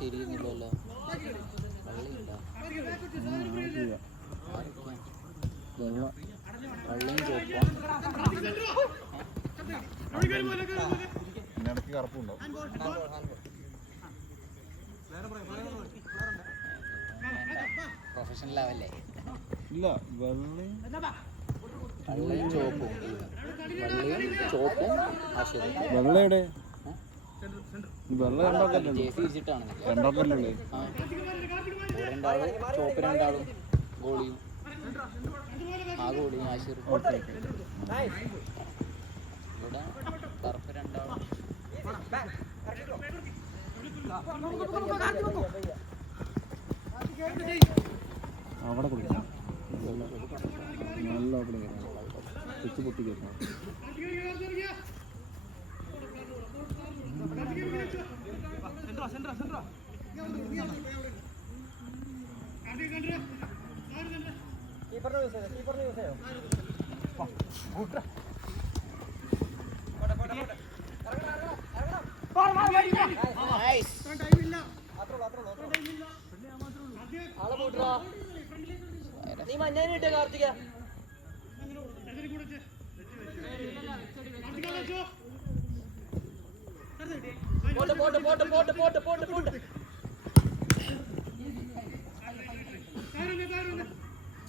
തിരിയുന്നില്ലല്ലോ. വെള്ളയും ഇടയ്ക്ക് കറുപ്പുണ്ടോ? പ്രൊഫഷണൽ ആവല്ലേ? ഇല്ല, വെള്ളയും ചോപ്പും. വെള്ളയും ചോപ്പും വെള്ളയുടെ വെള്ള രണ്ടാക്കല്ലേ? രണ്ടാക്കല്ലേ? രണ്ടാളും ചോപ്പ്, രണ്ടാളും ഗോളിയും. ആ ഗോളിയും ആശീർ. ഇവിടെ കറുപ്പ് രണ്ടാളും. അവിടെ കുടിക്കണം, നല്ല അവിടെ സ്വിച്ച് പൊട്ടി കയറ്റണം. നീ മഞ്ഞാനിട്ടേ കാർത്തിക. പോട്ടെ പോട്ടെ പോട്ടെ പോട്ടെ പോട്ടെ പോട്ടെ പോട്ടെ.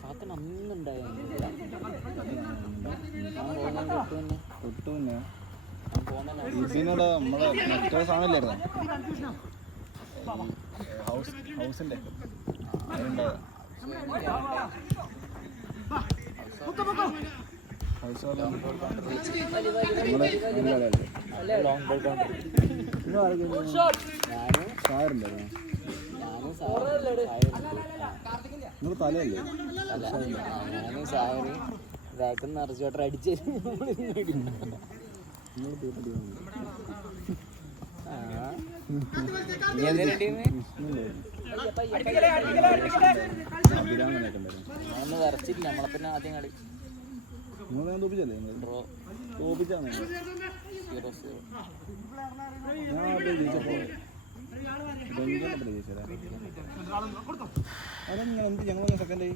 ചാത്തൻ അന്നുണ്ടായിരുന്നു. ഇതിനോട് നമ്മളെ മറ്റേ സാധനമില്ലായിരുന്നോ, ഹൗസിന്റെ നിങ്ങൾ തലയല്ലേ? ഞാനും സാഗറി ബാക്കിൽ നിന്ന് നിറച്ചോട്ടർ അടിച്ചു. ഞാനൊന്ന് വരച്ചില്ല. നമ്മളെ പിന്നെ ആദ്യം കളി തോപ്പിച്ചല്ലേ? തോപ്പിച്ചാണ് ഞങ്ങൾ സെക്കൻഡ്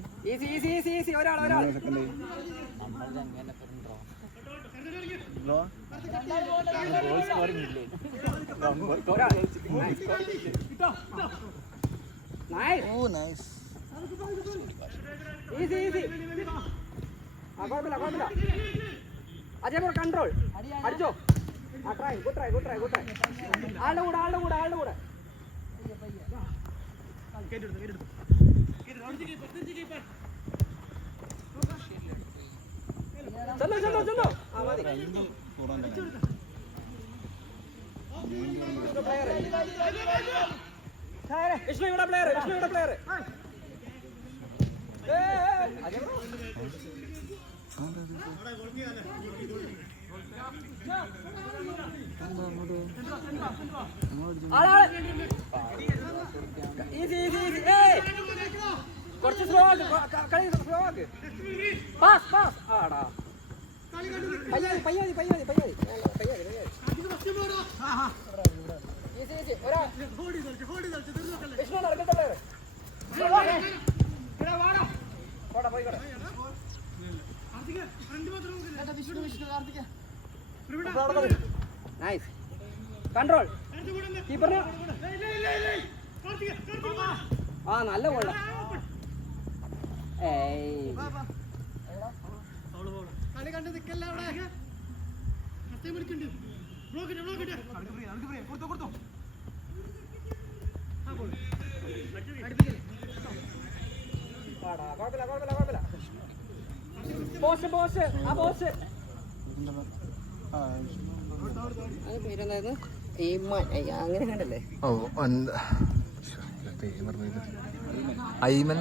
കൺട്രോൾ അടിച്ചോ. Good try good try good try. ആളുടെ കൂടെ ആളുടെ കൂടെ ആളുടെ കൂടെ. ചെല്ലോ ചെല്ലോ ചെല്ലോ. വിഷ്ണു ഇവിടെ പ്ലെയർ, വിഷ്ണു ഇവിടെ പ്ലെയർ. കുറച്ച് സ്ലോ ആക്ക്, കളി സ്ലോ ആക്ക്. Pass pass. ആടാ പയ്യാതി പയ്യാതി പയ്യാതി പയ്യാതി പയ്യാതി പയ്യാതി. വിഷ്ണു നടക്കട്ടെ പ്ലെയർ. പോടാ പോയിക്കോട്ടെ. Nice control. കീപ്പറിന് ആ നല്ല ഗോൾ. കളി കണ്ട് നിൽക്കല്ല അവിടെ. ബോസ് ബോസ് ആ ബോസ് പേരെന്തായിരുന്നു? അങ്ങനെ കണ്ടല്ലേ? ഓ ഐമൻ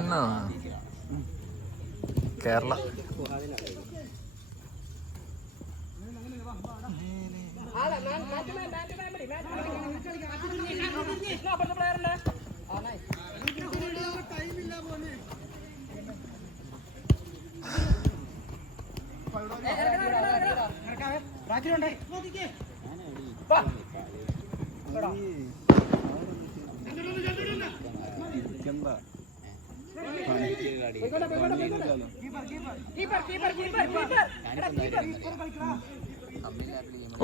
കേരള. ഇരിക്കണ്ട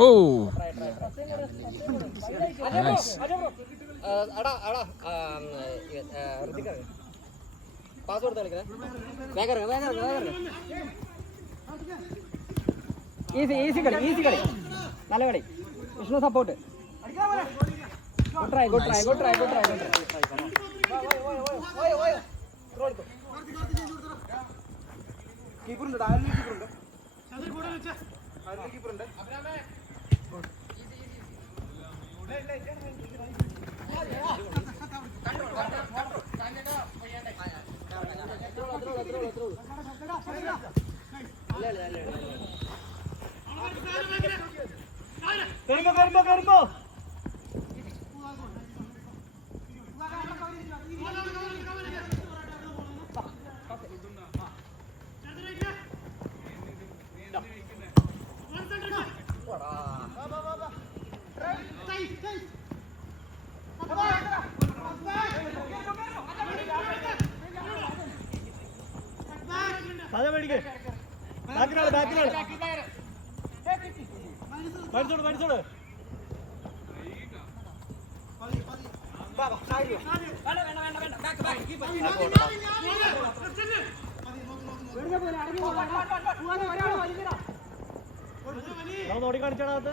ഓ പാസ് കൊടുത്ത് കളിക്കണേ. വേഗം ഈസി കളി നല്ല കളി. വിഷ്ണു സപ്പോർട്ട്. Good try. കീപ്പറുണ്ട്, കീപ്പറുണ്ട്. കരുമ്പോ മരിച്ചോട് ഓടി കാണിച്ചാണത്.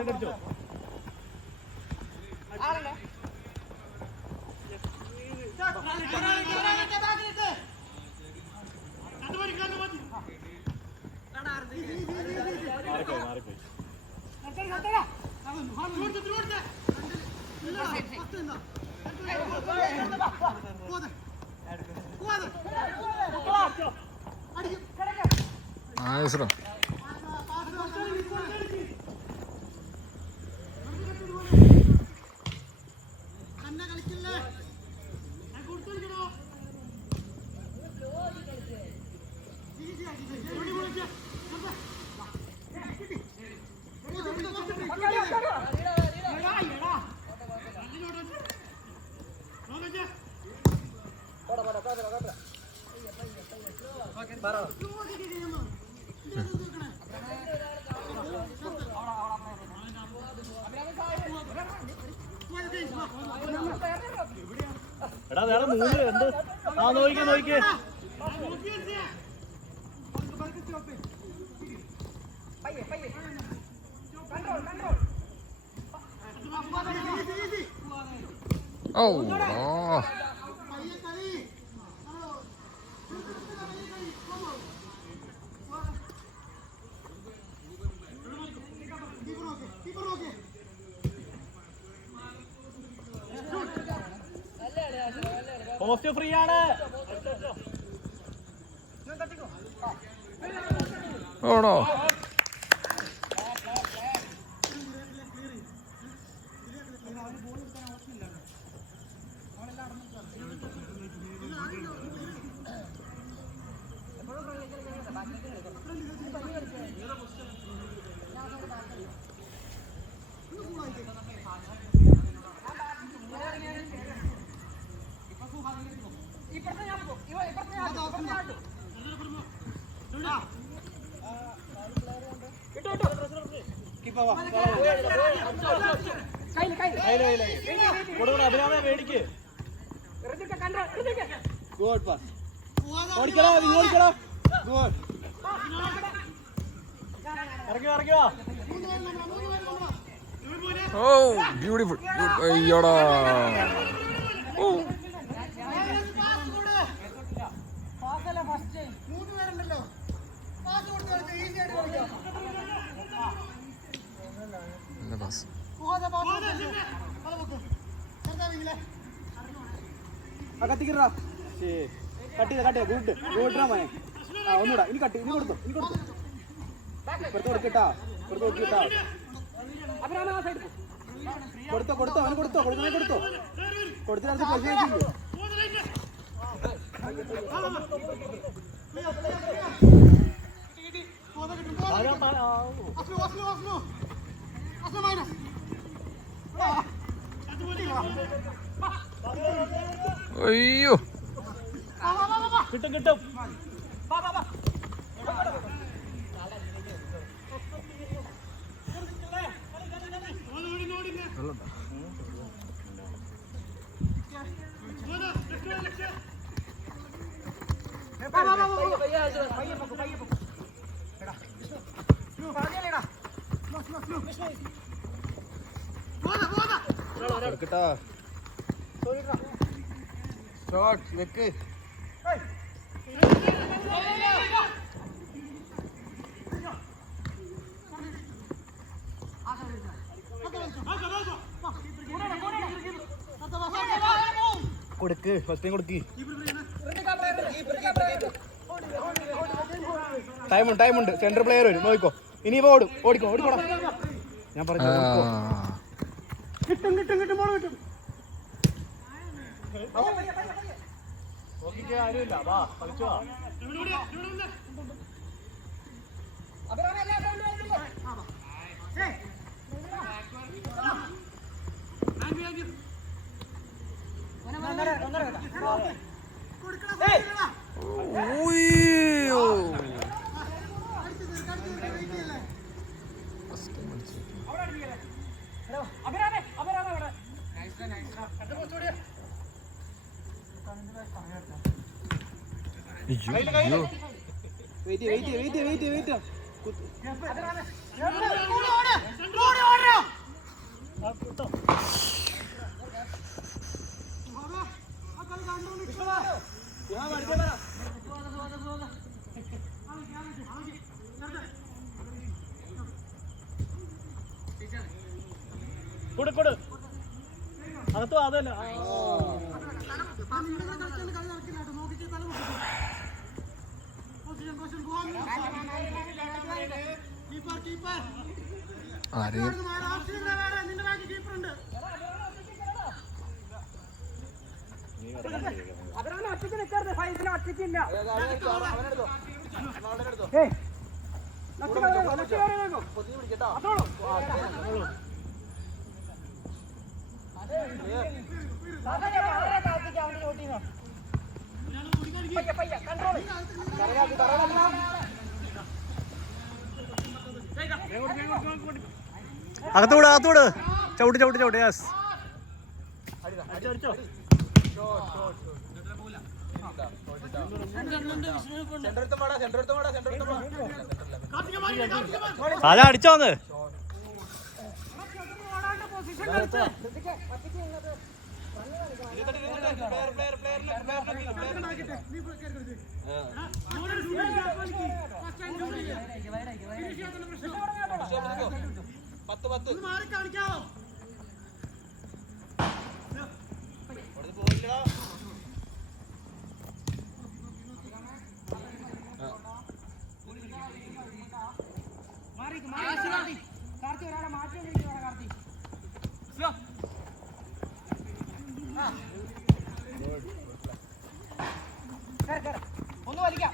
അടിച്ചോ നൈസ്. എടാ വേറെ 3 എന്ത് നോക്കിക്കേ ഓ പോസ്റ്റ് ഫ്രീ ആണ്. ഓടോ മേടിക്ക്. Good pass. ഓടിക്കടാ ഓടിക്കടാ. ഗുഡ്. ഇറങ്ങിയോ. Oh beautiful. അയ്യോടാ. ഓ നല്ല പാസ്. കത്തിക്കടാ. കട്ട് ചെയ്ത ഗുഡ് ഗുഡ് മോനെ. ആ ഒന്നുകൂടാ ഇനി കട്ട് ഇനി കൊടുത്തു ഇപ്പുറത്ത് കൊടുക്കട്ടാ കൊടുത്തോ അവന് കൊടുത്തോ കൊടുത്തിനടുത്ത് പൈസ വെച്ചില്ലേ. അയ്യോ കിട്ടും ഷോട്ട് വെക്ക്. കൊടുക്ക് ഫസ്റ്റ് ടൈം കൊടുക്ക്. ടൈമുണ്ട് സെൻട്രൽ പ്ലെയർ വരും നോക്കോ. ഇനിയിപ്പോ ഓടിക്കോടാ. ഞാൻ പറഞ്ഞു കിട്ടും ബോൾ കിട്ടും. ആരുമില്ല വാ കളിച്ചു വാ. വെയിറ്റ് കൊടു അകത്ത് അതല്ല. അകത്തൂട് ചവിട്ട് യെസ്. അതാ അടിച്ചോന്ന്. ഒന്ന് വലിക്കാം.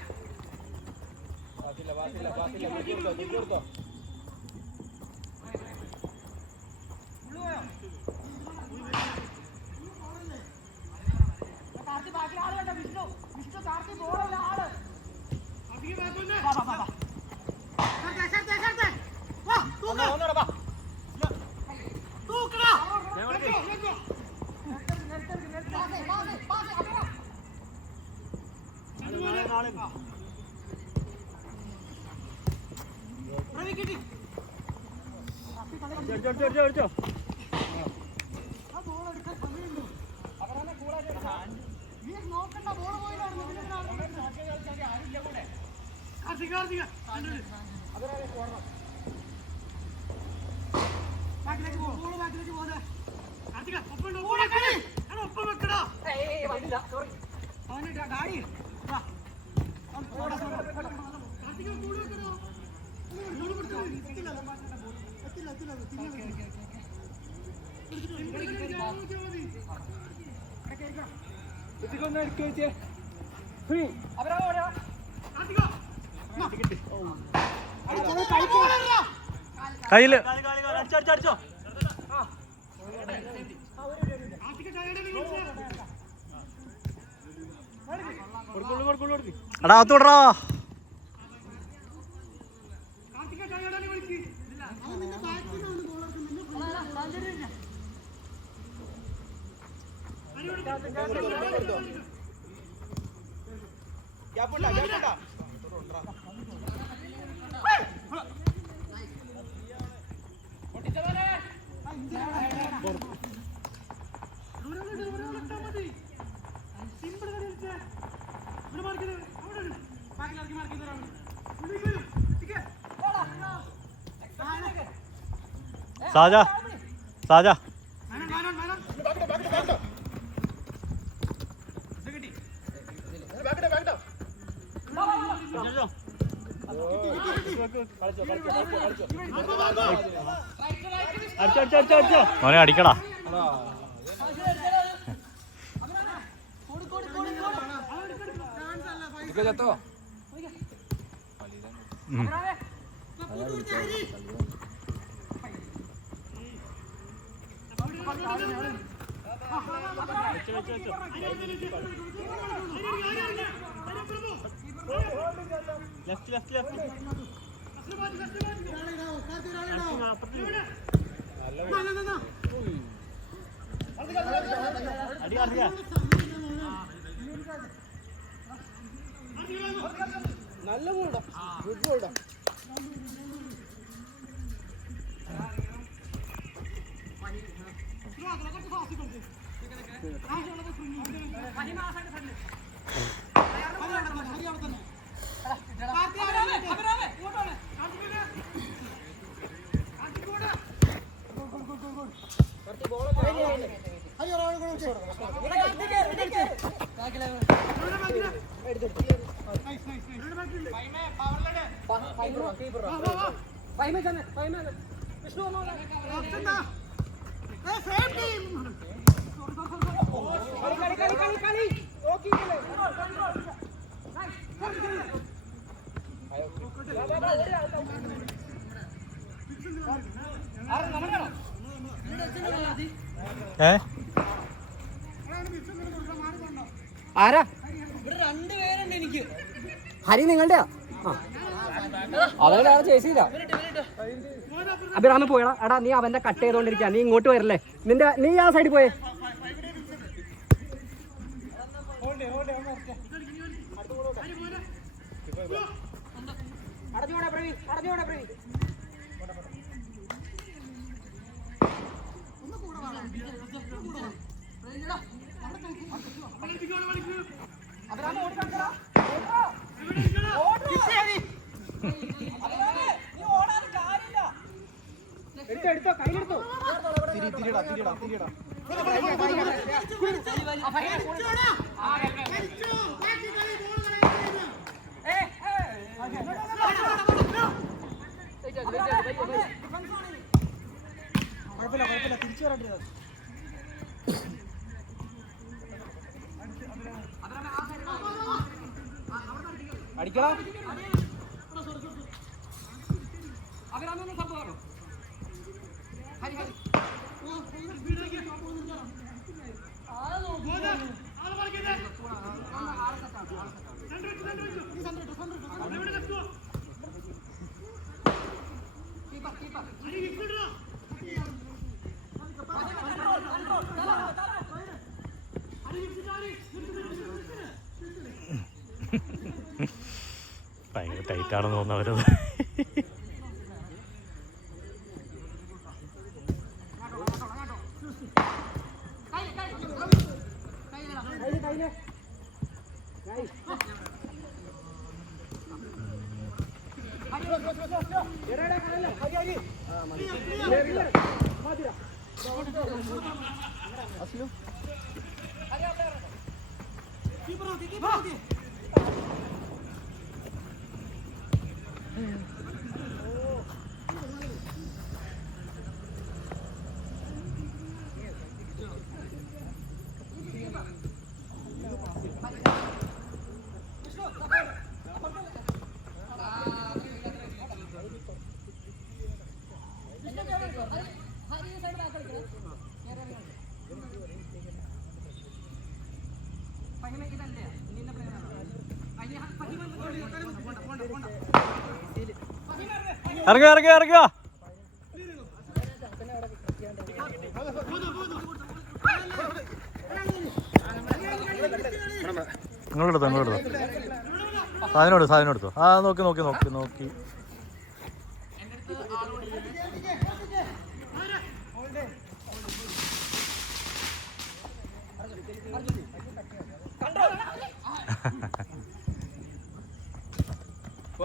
എത്തിക്കൊന്ന് എടുക്കുക വെച്ചേ ഫ്രീ കയ്യില് അടിച്ചോ എടാ അകത്ത് വിടറാ. സാജ സാജ മോനെ അടിക്കടാ. ചത്തോ നല്ല ഗോൾഡാ ഗുഡ് ഗോൾഡാ ആരാ ഹരി നിങ്ങളുടെ അവരുടെ ആളെ ചേച്ചിയില്ല. അഭിറാമ പോയടാ. എടാ നീ അവന്റെ കട്ട് ചെയ്തോണ്ടിരിക്കാ, നീ ഇങ്ങോട്ട് വരല്ലേ. നീ ആ സൈഡിൽ പോയേ. എടുത്തോ കയ്യിലെടുത്തോ. തിരിയടാ തിരിയടാ തിരിയടാ കുഴപ്പമില്ല കുഴപ്പമില്ല തിരിച്ചു വരാണ്ടിരുന്നത്. അടിക്കടാ ഭയങ്കര ടൈറ്റാണെന്ന് തോന്നുന്നവരത്. ഇറങ്ങുക ഇറങ്ങുക ഇറങ്ങുക. നിങ്ങളെടുത്തോ നിങ്ങളെടുത്തോ. സാധനം എടുത്തോ. ആ നോക്കി നോക്കി നോക്കി നോക്കി.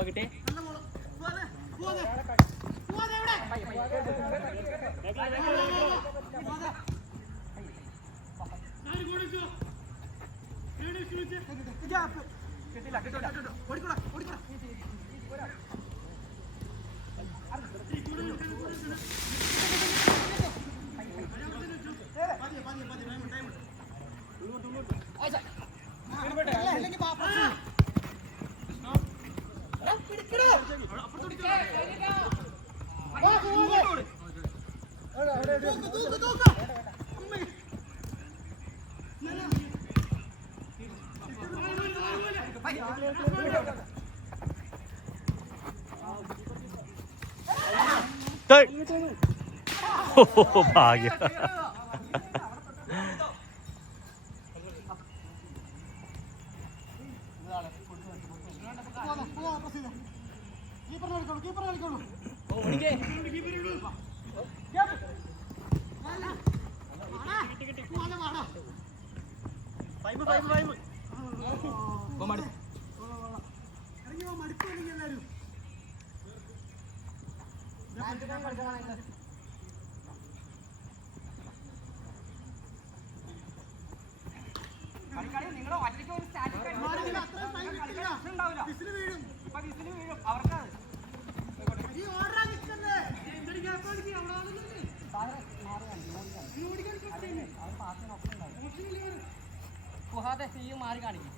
കിട്ടേ ഭാഗ്യം. മാറി കാണിക്കും.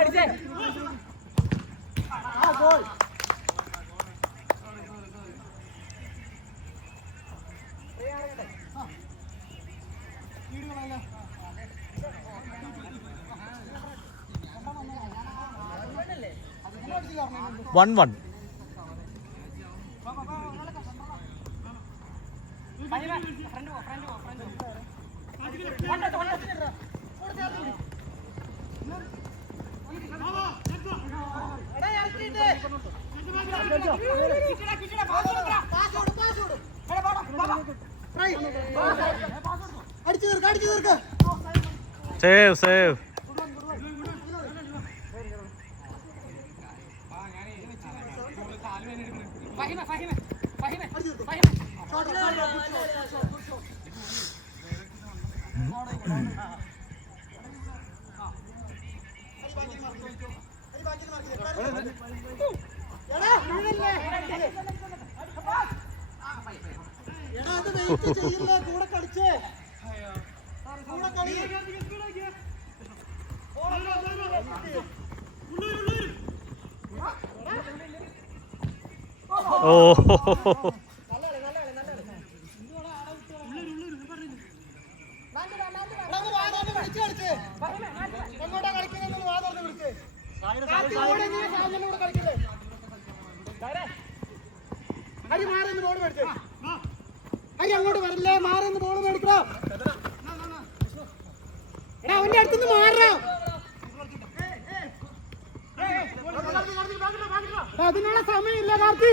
അടിച്ചേ വൺ വൺ. Save save. ഓ അങ്ങോട്ട് വരില്ലേ? മാറിന്ന് ബോൾ മേടിക്കണോ? എടാ അവന്റെ അടുത്തുനിന്ന് മാറാ. അതിനുള്ള സമയമില്ല കാർത്തി.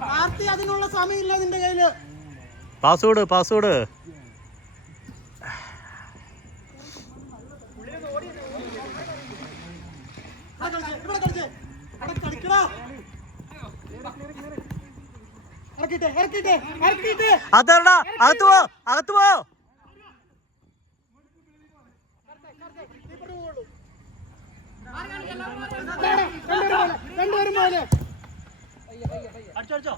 കാർത്തി അതിനുള്ള സമയമില്ല നിന്റെ കയ്യില്. Password password. അതേടാ അകത്ത് പോ അകത്ത് പോ. അടിച്ചോ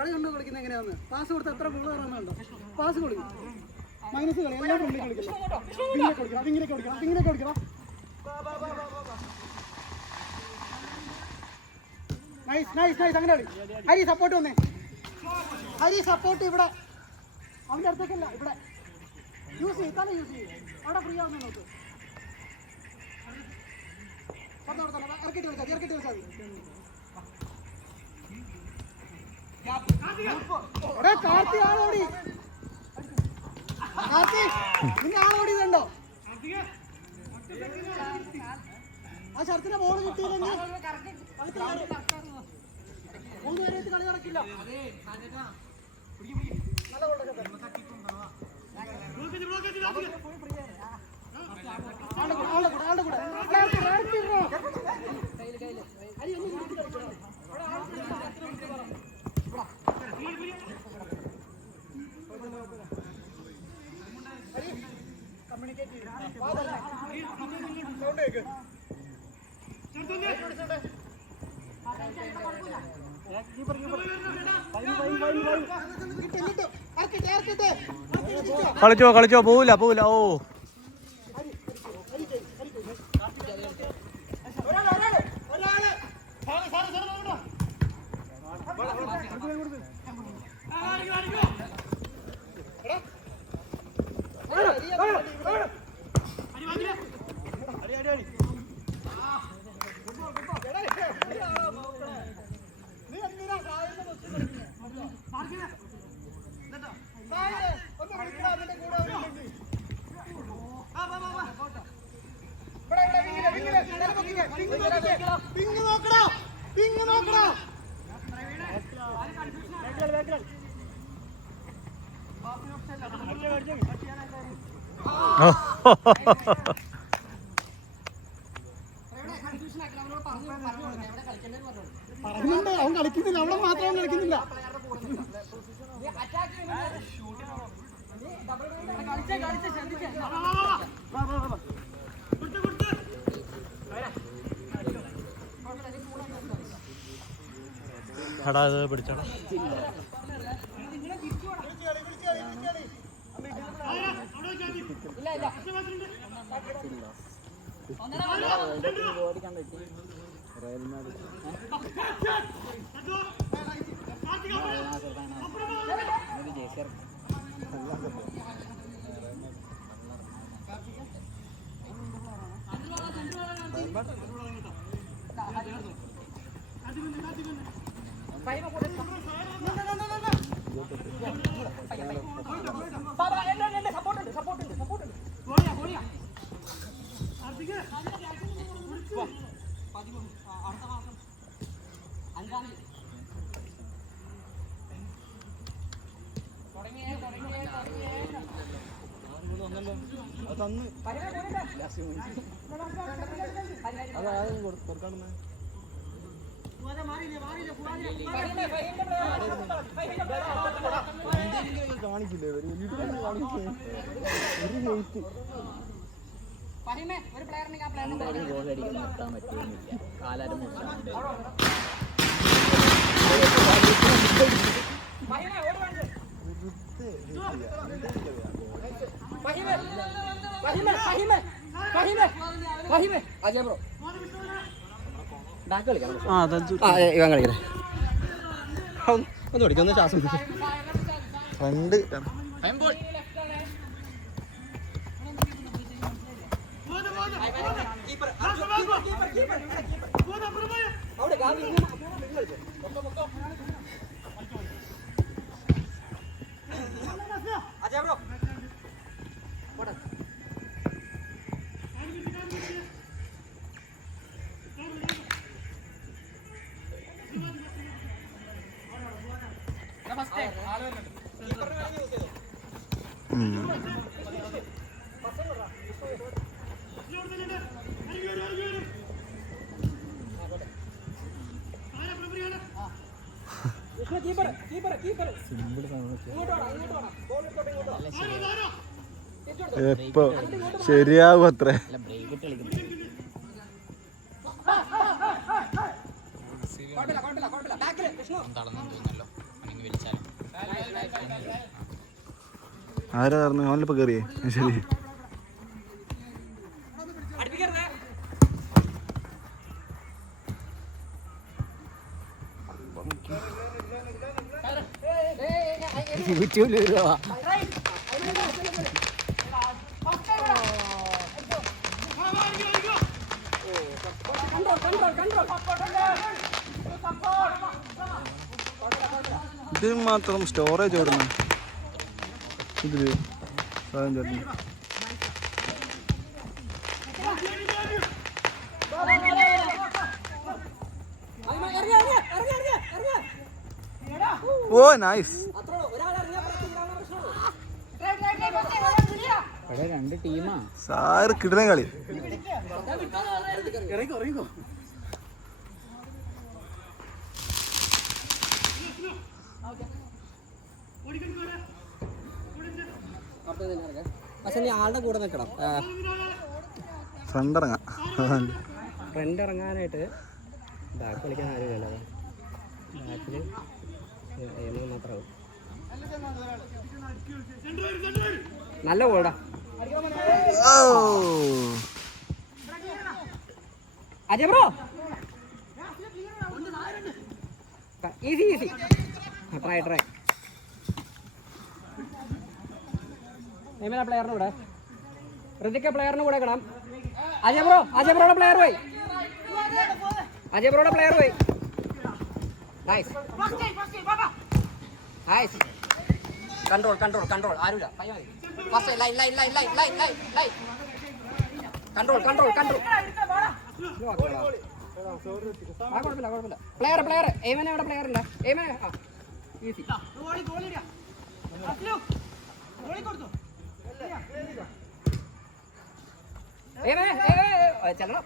കളി കണ്ടോ കളിക്കുന്ന എങ്ങനെയാന്ന്? പാസ് കൊടുത്ത് എത്ര ഗോൾ കയറുന്നുണ്ടോ? പാസ് കൊടുക്കും, മൈനസ് കളി എല്ലാം ഫ്രണ്ടിൽ കളിക്കണം. അതിങ്ങനെയൊക്കെ കളിക്കണം, അതിങ്ങനെയൊക്കെ കളിക്കണം. നൈസ് നൈസ് നൈസ്, അങ്ങനെ കളി. ഹരി സപ്പോർട്ട് വന്നേ, ഹരി സപ്പോർട്ട് ഇവിടെ. അവൻ്റെ അടുത്തേക്കല്ല, ഇവിടെ യൂസ് ചെയ്യും, തല യൂസ് ചെയ്യും. അവിടെ ഫ്രീ ആവുന്ന നോക്ക്. ഇറക്കിട്ട് കളിച്ചാൽ ഇറക്കിട്ട് കളിച്ചാൽ മതി. കാർത്തി ആളോടി, കാർത്തി നിന്നെ ആളോടി ഇതുണ്ടോ? ആ ഷർട്ടിന്റെ ബോൾ കിട്ടിയില്ലെങ്കിൽ 3 പേരെ കളി നടക്കില്ല. നല്ല ഗോളൊക്കെ ആളുടെ കൂടെ കമ്മ്യൂണിക്കേറ്റ് ചെയ്യും. കളിച്ചോ കളിച്ചോ, പോവില്ല പോവില്ല. ഓ അവൻ കളിക്കുന്നില്ല, അവിടെ മാത്രം അവൻ കളിക്കുന്നില്ല. എടാ ഇത് പിടിച്ചോടാ. ഓടിക്കാൻ പറ്റി റയൽ മാഡ്രിഡ് ജേസർ ഗോൾ അടിക്കാൻ നിർത്താൻ പറ്റുന്നില്ല. കാലാരം ഇവൻ കളിക്കണേ ഒന്ന് പഠിക്കൊന്ന് ശ്വാസം ഫ്രണ്ട് എപ്പോ ശരിയാവും അത്രേ. ബ്രേക്ക് ഇട്ട് കളിക്കുന്നു. ആരാ പറഞ്ഞു ഓനിലിപ്പോ കയറിയേ? ശരി. യൂട്യൂബിൽ വരുവാ. ഇത് മാത്രം സ്റ്റോറേജ് ഓടുന്നു ഇതില്. സാധനം ചേട്ടൻ ഓ നൈസ്. ഇവിടെ 2 ടീമാ. സാറ് കിടന്ന കളി. ഇറങ്ങിക്കോ. പക്ഷെ നീ ആളുടെ കൂടെ നിൽക്കണം. ഫ്രണ്ട് ഇറങ്ങാം. ഫ്രണ്ട് ഇറങ്ങാനായിട്ട് ബാക്ക് കളിക്കാൻ ആരുമില്ല. ബാക്കിൽ മാത്രമാവും. നല്ല ഗോൾടാ. അജയ് ബ്രോ ഈസി ട്രൈ പ്ലെയറിന് കൂടെ ഋതിക്ക പ്ലെയറിന് കൂടെ കിടാം. അജയ് ബ്രോയുടെ പ്ലെയർ പോയി. നൈസ് കൺട്രോൾ ആരുമില്ല. കുഴപ്പമില്ല. പ്ലെയർ എയ്മൻ എവിടെ പ്ലെയർ ഉണ്ട്? എയ്മൻ ഈസി. ചെല്ലണം.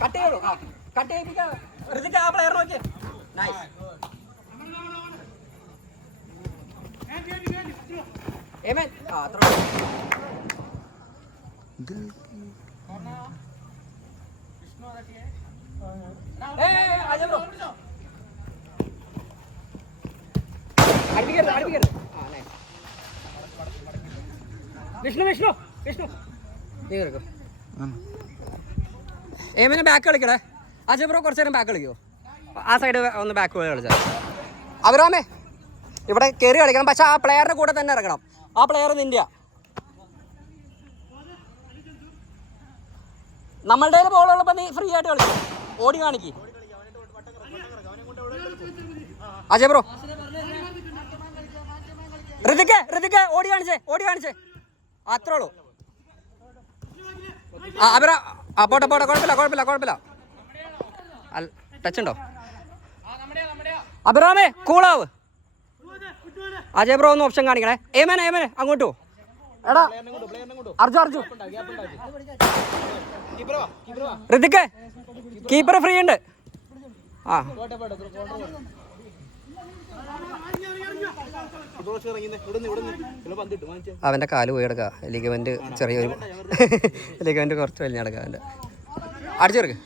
കട്ട് ചെയ്തോളൂ. കട്ട് ചെയ്യിപ്പിക്കാം. ഋതിക്ക് ആ പ്ലെയർ നോക്കിയേ. നൈസ്. എയ്മൻ അത്ര അടിപ്പിക്കരുത്. വിഷ്ണു നീ കേൾക്കും. എയ്മനെ ബാക്ക് കളിക്കണേ. അജയ് ബ്രോ കുറച്ച് നേരം ബാക്ക് കളിക്കുമോ? ആ സൈഡ് ഒന്ന് ബാക്ക് പോയി കളിച്ചാൽ. അവരാമേ ഇവിടെ കയറി കളിക്കണം. പക്ഷെ ആ പ്ലെയറിന്റെ കൂടെ തന്നെ ഇറങ്ങണം. ആ പ്ലെയർ നിന്റെയാ. നമ്മളുടെ ബോളുള്ളപ്പോൾ നീ ഫ്രീ ആയിട്ട് കളിക്കും. ഓടി കാണിക്ക് അജയ് ബ്രോ. ഋതിക്ക് ഓടി കാണിച്ചേ. അത്രേ ഉള്ളൂ. പോട്ടെ കുഴപ്പമില്ല. ടച്ച് ഉണ്ടോ? അബിറാമേ കൂളാവ്. അജയ് ബ്രോ ഒന്ന് ഓപ്ഷൻ കാണിക്കണേ. ഏമനെ അങ്ങോട്ടോ. എടാ അർജു ഋതിക്ക് കീപ്പർ ഫ്രീ ഉണ്ട്. ആ അവൻ്റെ കാല് പോയി കിടക്കുക. ലിഗമെന്റ് ചെറിയൊരു ലിഗമെന്റ് കുറച്ച് വലിയ കിടക്കുക. അവൻ്റെ അടിച്ചു തീർക്ക്.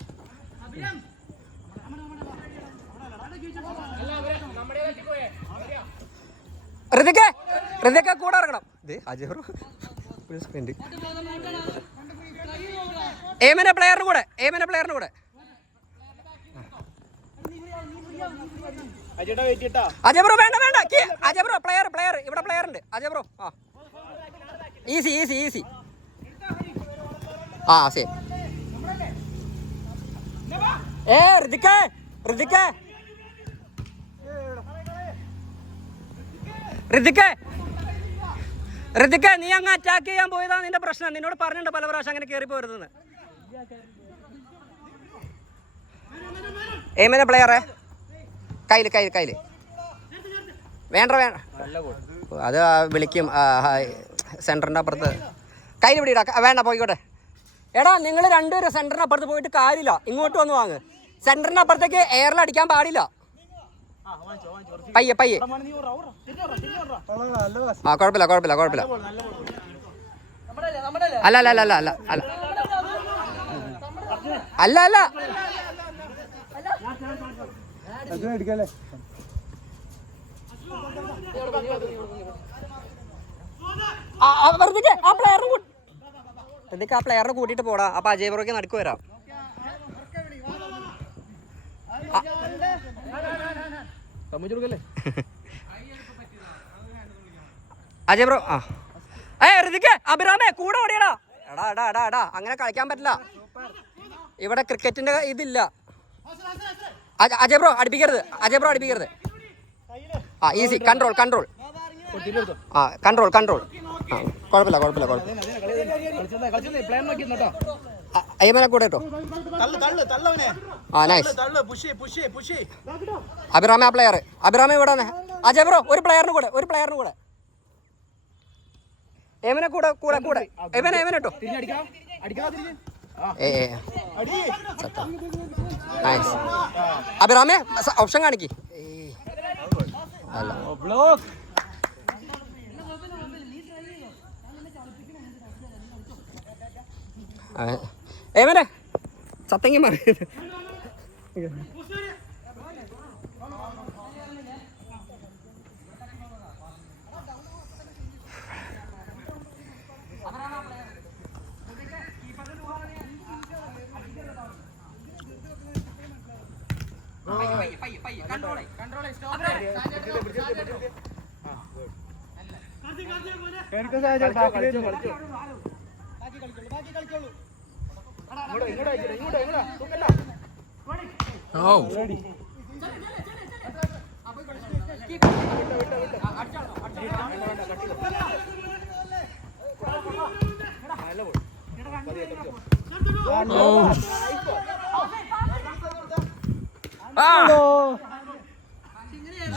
ഋതിക്ക് കൂടെ ഇറങ്ങണം. അജയ് ബ്രോ ഏമനെ പ്ലെയറിന് കൂടെ. അജയ് ബ്രോ വേണ്ട. അജയ് ബ്രോ പ്ലെയർ ഇവിടെ പ്ലെയർ ഉണ്ട്. Ajay bro easy. Same. Rithik നീ അങ്ങ് അറ്റാക്ക് ചെയ്യാൻ പോയതാ നിന്റെ പ്രശ്നം. നിന്നോട് പറഞ്ഞിട്ടുണ്ട് പല പ്രാവശ്യം അങ്ങനെ കയറി പോരുതെന്ന്. ഏമനെ പ്ലെയറെ കയ്യില് വേണ്ട അത് വിളിക്കും സെൻറ്ററിൻ്റെ അപ്പുറത്ത് കയ്യിൽ പിടിയിടാ വേണ്ട പോയിക്കോട്ടെ. എടാ നിങ്ങൾ രണ്ടുപേരും സെൻറ്ററിൻ്റെ അപ്പുറത്ത് പോയിട്ട് കാര്യമില്ല, ഇങ്ങോട്ട് വന്ന് വാങ്ങ്. സെൻറ്ററിൻ്റെ അപ്പുറത്തേക്ക് എയറിൽ അടിക്കാൻ പാടില്ല. പയ്യെ ആ കുഴപ്പമില്ല. അല്ല ആ പ്ലെയറിനെ കൂട്ടിയിട്ട് പോടാ. അപ്പൊ അജയ് ബ്രോയ്ക്ക് നടുക്ക് വരാം. അജയ് ബ്രോ ഋതിക്ക് അഭിറാമേ കൂടെ ഓടിയടാ. എടാ അങ്ങനെ കളിക്കാൻ പറ്റില്ല ഇവിടെ, ക്രിക്കറ്റിന്റെ ഇതില്ല. അജയ് ബ്രോ അടുപ്പിക്കരുത്. ആ ഈസി കൺട്രോൾ ആ കൺട്രോൾ. ആ കുഴപ്പമില്ല. അയ്യമനെ കൂടെ കേട്ടോ. ആ നൈസ്. അഭിറാമ ആ പ്ലെയർ. അഭിറാമ ഇവിടെ അജയ് ബ്രോ ഒരു പ്ലെയറിന് കൂടെ എവനെ കൂടെ എവനെ കേട്ടോ. നൈസ്. അഭിറാമേ ഓപ്ഷൻ കാണിക്ക്. ഏവനെ സത്തങ്ങി മാറി.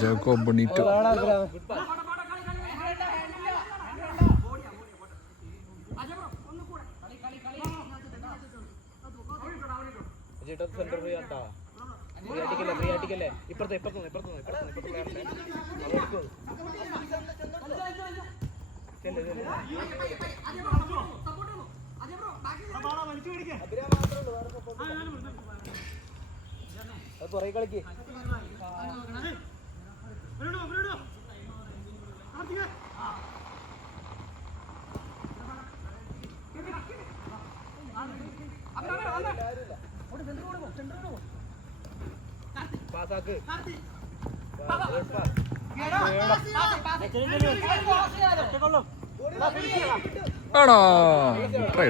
Jacob Bonito. ഇപ്പുറത്തെ കളിക്ക്. ആണോ ട്രൈ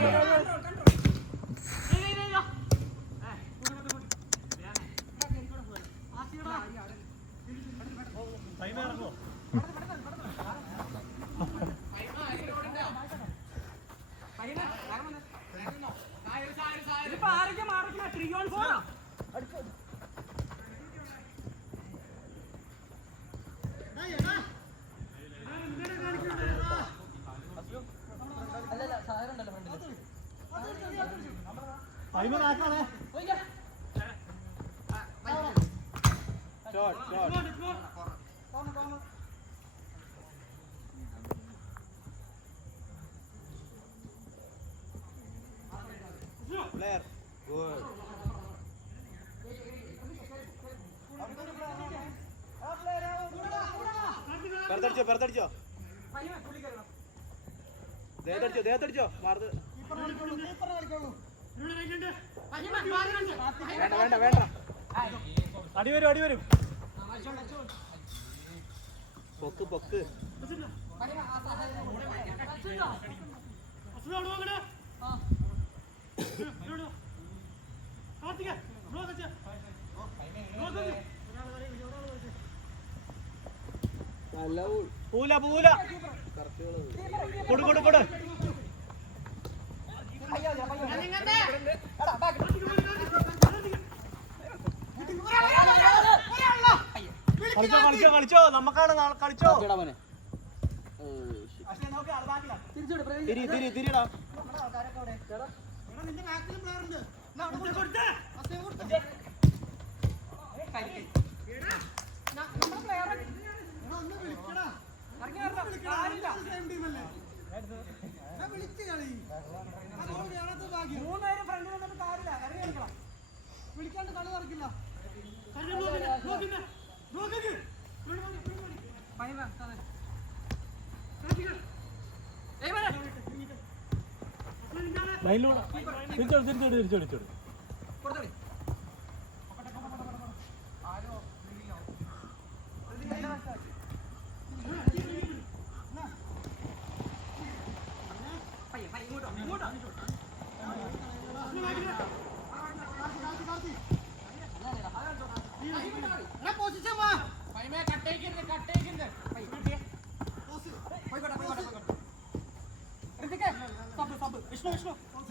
Player. Good. പെർത്തടിച്ചോ ദേഹത്തടിച്ചോ മാർന്ന്. വേണ്ട അടി വരും പൊക്ക് പൂല കൊടു ഇടാ മോനെ. തിരിടാ. നിന്റെ ബാക്കിലും പ്ലെയർ ഉണ്ട്. വിളിക്കാണ്ട് കളി നടക്കില്ല. തിരിച്ചോട്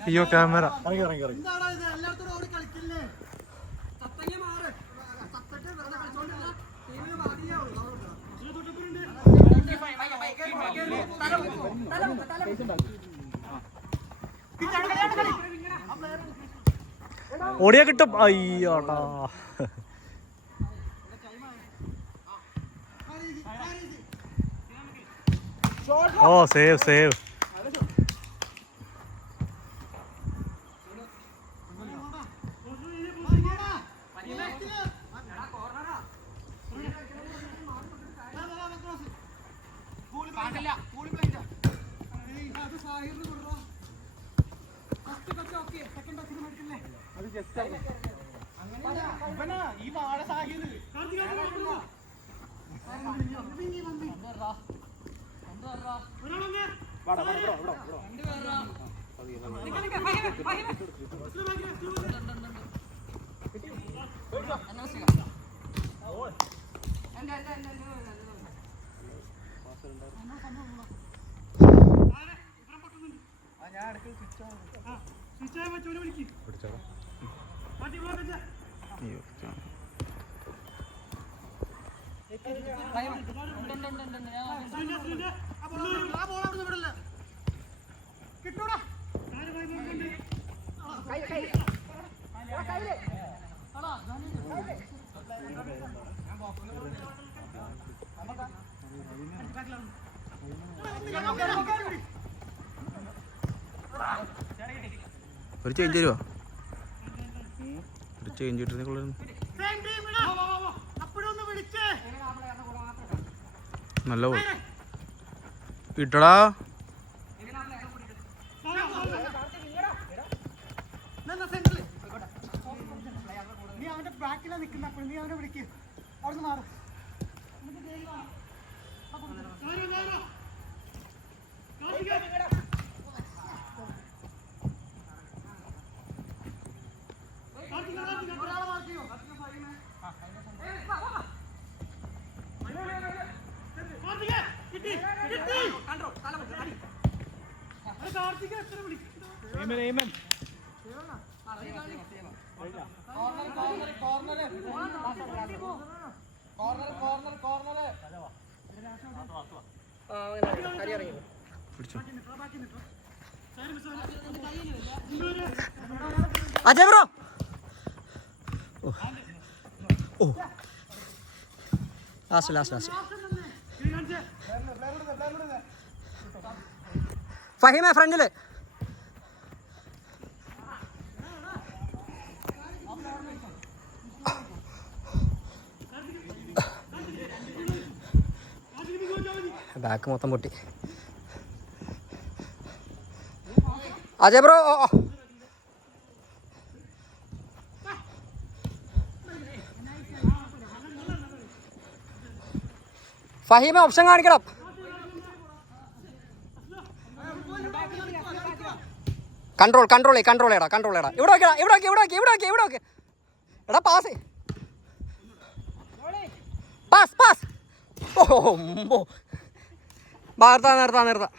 അയ്യോ ക്യാമറ എന്താടാ ഇത്? എല്ലായിടത്തും ഓടി കളിക്കില്ലേ? തത്തങ്ങ മാറ്. തത്തക്ക് വെറുതെ കളിച്ചോണ്ടിരുന്ന ടീമിന് ഭാഗ്യാവുള്ളൂ. ഓടിയാ കിട്ടും. അയ്യോട്ടാ ഓ സേവ് സേവ്. ഈ വാഴ സാഹിത് കിട്ടൂടാ. ഒരു ചേഞ്ച് തരുമോ? ഒരു ചേഞ്ച് കിട്ടുന്ന നല്ല പോയി കിട്ടടാ. നീ അവന്റെ ബാക്കിലാ നിൽക്കുന്ന. അപ്പോൾ നീ അവനെ വിളിക്ക്. അവിടുന്ന് മാറും. Ajay bro. Oh last last last. ഫഹീമേ ഫ്രണ്ടില്. ബാക്ക് മൊത്തം പൊട്ടി. Ajay bro. Faheema option control. Control control കൺട്രോൾ ചെയ്യടാ കൺട്രോൾ ചെയ്യടാ. ഇവിടെ നോക്കിയടാ ഇവിടെ നോക്കി ഇവിടെ നോക്കി ഇവിടെ നോക്കി ഇവിടെ നോക്കി. എടാ പാസ് പാസ് പാസ്. ഓ നിർത്താ നിർത്താ നിർത്താം.